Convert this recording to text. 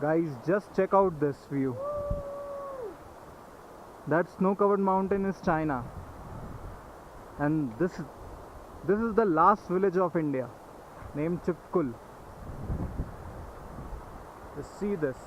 Guys, just check out this view. That snow-covered mountain is China, and this is the last village of India, named CHITKUL. Just see this.